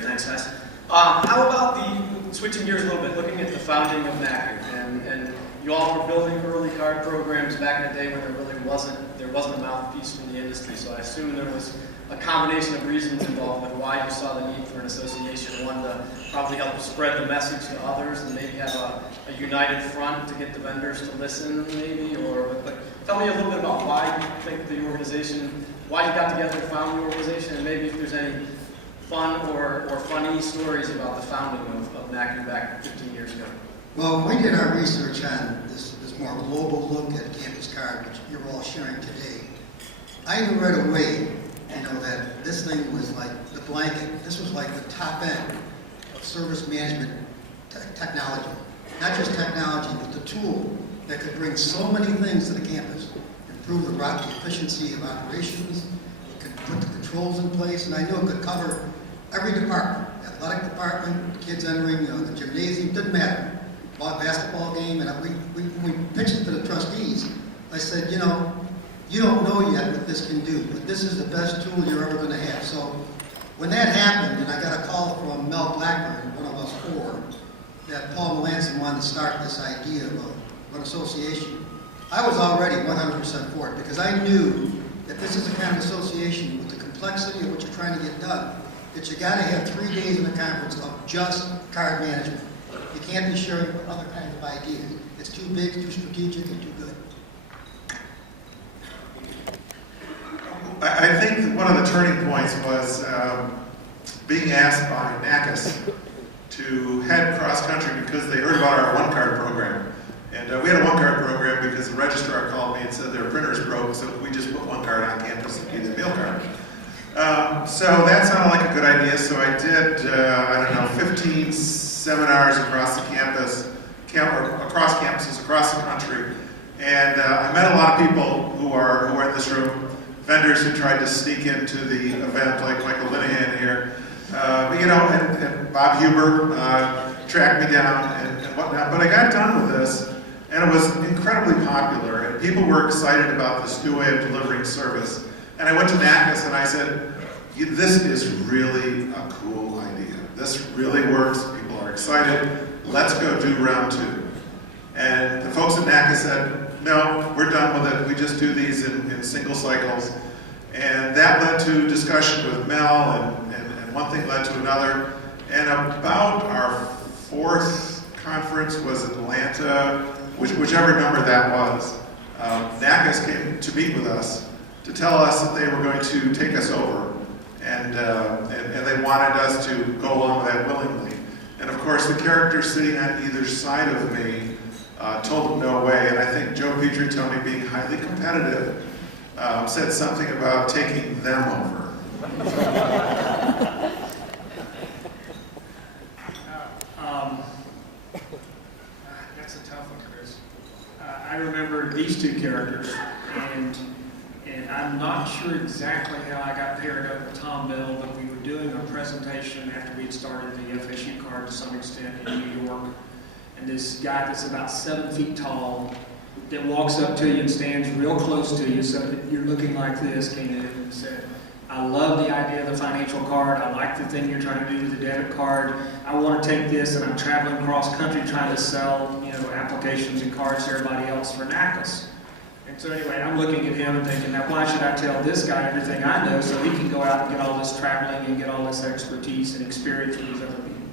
Great, thanks guys. How about switching gears a little bit, looking at the founding of NACCU, and you all were building early card programs back in the day when there really wasn't a mouthpiece from the industry, so I assume there was a combination of reasons involved with why you saw the need for an association. One, to probably help spread the message to others and maybe have a united front to get the vendors to listen, maybe, but tell me a little bit about why you think the organization, why you got together to found the organization, and maybe if there's any fun or funny stories about the founding of NACCU back 15 years ago. Well, we did our research on this more global look at campus card, which you're all sharing today. I knew right away, that this thing was like the blanket. This was like the top end of service management technology. Not just technology, but the tool that could bring so many things to the campus. Improve the efficiency of operations, it could put the controls in place, and I knew it could cover every department. Athletic department, kids entering the gymnasium, didn't matter. Bought a basketball game, and we pitched it to the trustees. I said, you don't know yet what this can do, but this is the best tool you're ever going to have. So when that happened, and I got a call from Mel Blackburn, one of us four, that Paul Melanson wanted to start this idea of an association, I was already 100% for it, because I knew that this is the kind of association with the complexity of what you're trying to get done, that you got to have 3 days in the conference of just card management. You can't be sharing other kinds of ideas. It's too big, too strategic, and too good. I think one of the turning points was being asked by NACCU to head cross-country because they heard about our one-card program. And we had a one-card program because the registrar called me and said their printer's broke, so we just put one card on campus and gave them a meal card. So that sounded like a good idea, so I did, 15 seminars across the campus, across campuses, across the country. And I met a lot of people who are in this room, vendors who tried to sneak into the event, like Michael Linehan here. And Bob Huber tracked me down and whatnot. But I got done with this, and it was incredibly popular, and people were excited about this new way of delivering service. And I went to NACCU and I said, this is really a cool idea. This really works. People are excited. Let's go do round 2. And the folks at NACCU said, no, we're done with it. We just do these in single cycles. And that led to discussion with Mel, and one thing led to another. And about our 4th conference was Atlanta, whichever number that was. NACCU came to meet with us to tell us that they were going to take us over. And they wanted us to go along with that willingly. And of course, the characters sitting on either side of me told them no way. And I think Joe Pietrantoni, being highly competitive, said something about taking them over. That's a tough one, Chris. I remember these 2 characters, and I'm not sure exactly how I got paired up with Tom Bell, but we were doing a presentation after we'd started the FSU card to some extent in New York. And this guy that's about 7 feet tall that walks up to you and stands real close to you so that you're looking like this came in and said, I love the idea of the financial card. I like the thing you're trying to do with the debit card. I want to take this, and I'm traveling cross country trying to sell, applications and cards to everybody else for NACCU. And so anyway, I'm looking at him and thinking, now why should I tell this guy everything I know so he can go out and get all this traveling and get all this expertise and experience with these other people.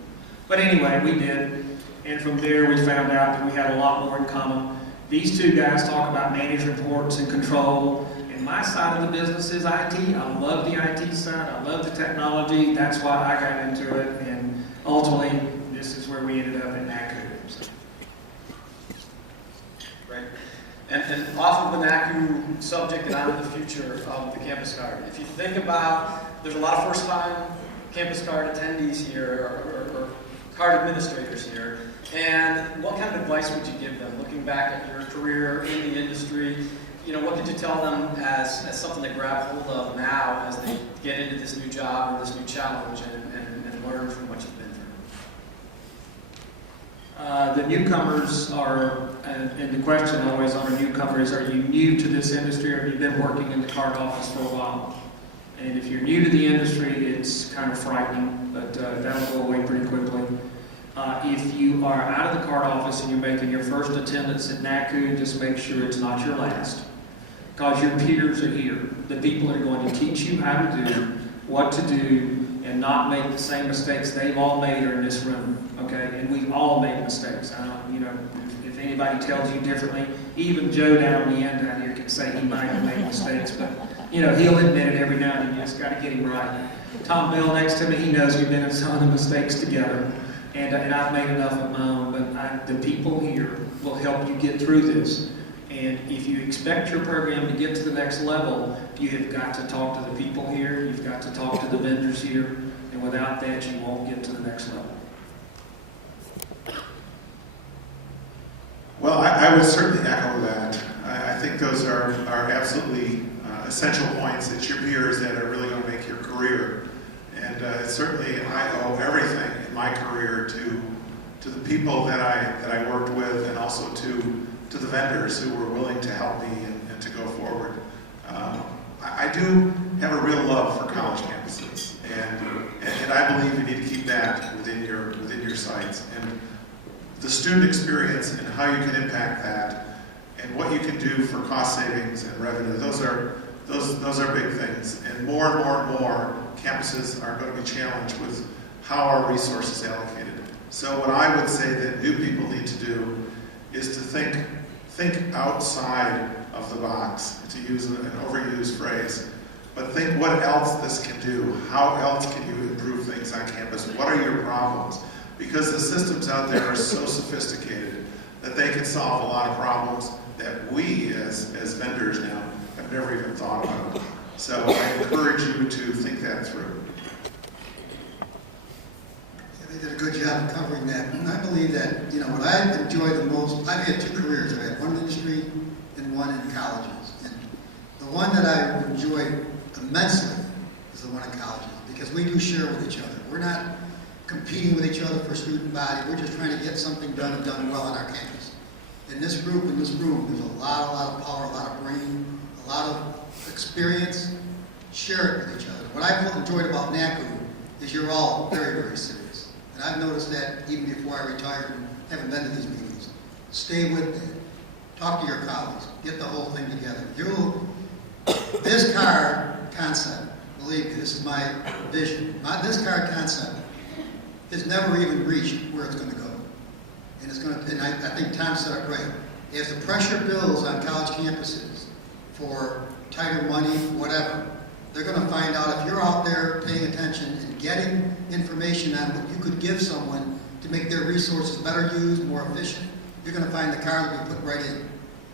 But anyway, we did. And from there, we found out that we had a lot more in common. These 2 guys talk about managed reports and control. And my side of the business is IT. I love the IT side. I love the technology. That's why I got into it. And ultimately, this is where we ended up in NACCU. So. Right. And off of the NACCU subject and on to the future of the campus card. If you think about, there's a lot of first-time campus card attendees here, or card administrators here, and what kind of advice would you give them, looking back at your career in the industry? What could you tell them as something to grab hold of now as they get into this new job or this new challenge and learn from what you've been through? The newcomers are, and the question always on a newcomer is, are you new to this industry or have you been working in the card office for a while? And if you're new to the industry, it's kind of frightening, but that'll go away pretty quickly. If you are out of the card office and you're making your first attendance at NACCU, just make sure it's not your last. Because your peers are here. The people are going to teach you how to do, what to do, and not make the same mistakes they've all made are in this room. Okay? And we've all made mistakes. I don't, you know, if anybody tells you differently, even Joe down on the end out here can say he might have made mistakes, but you know, he'll admit it every now and then. You just got to get him right. Tom Bell next to me, he knows we've been in some of the mistakes together. And I've made enough of my own, but the people here will help you get through this. And if you expect your program to get to the next level, you have got to talk to the people here, you've got to talk to the vendors here, and without that, you won't get to the next level. Well, I would certainly echo that. I think those are absolutely essential points. It's your peers that are really going to make your career. And certainly I owe everything in my career to the people that I worked with, and also to the vendors who were willing to help me and to go forward. I do have a real love for college campuses, and I believe you need to keep that within your sites. And the student experience and how you can impact that, and what you can do for cost savings and revenue, those are big things. And more and more campuses are going to be challenged with how our resources are allocated. So what I would say that new people need to do is to think outside of the box, to use an overused phrase, but think what else this can do. How else can you improve things on campus? What are your problems? Because the systems out there are so sophisticated that they can solve a lot of problems that we as vendors now have never even thought about. So I encourage you to think that through. Yeah, they did a good job of covering that. And I believe that, you know, what I enjoy the most, I've had two careers. I had one in industry and one in colleges. And the one that I enjoyed immensely is the one in colleges, because we do share with each other. We're not competing with each other for student body. We're just trying to get something done and done well on our campus. In this group, in this room, there's a lot of power, a lot of brain, a lot of experience. Share it with each other. What I've enjoyed about NACCU is you're all very, very serious. And I've noticed that even before I retired and haven't been to these meetings. Stay with it. Talk to your colleagues. Get the whole thing together. This card concept, believe me, this is my vision. This card concept has never even reached where it's going to go. And it's going to, and I think Tom said it right. As the pressure builds on college campuses for tighter money, whatever, they're going to find out if you're out there paying attention and getting information on what you could give someone to make their resources better used, more efficient, you're going to find the card that we put right in.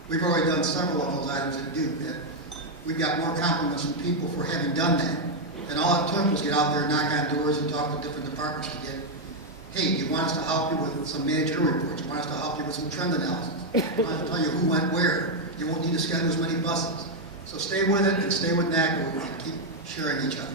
We've already done several of those items that do that. We've got more compliments from people for having done that. And all it took was get out there and knock on doors and talk to different departments to get, hey, do you want us to help you with some managerial reports? Do you want us to help you with some trend analysis? Do you want us to tell you who went where? You won't need to schedule as many buses. So stay with it and stay with NACCU and keep sharing each other.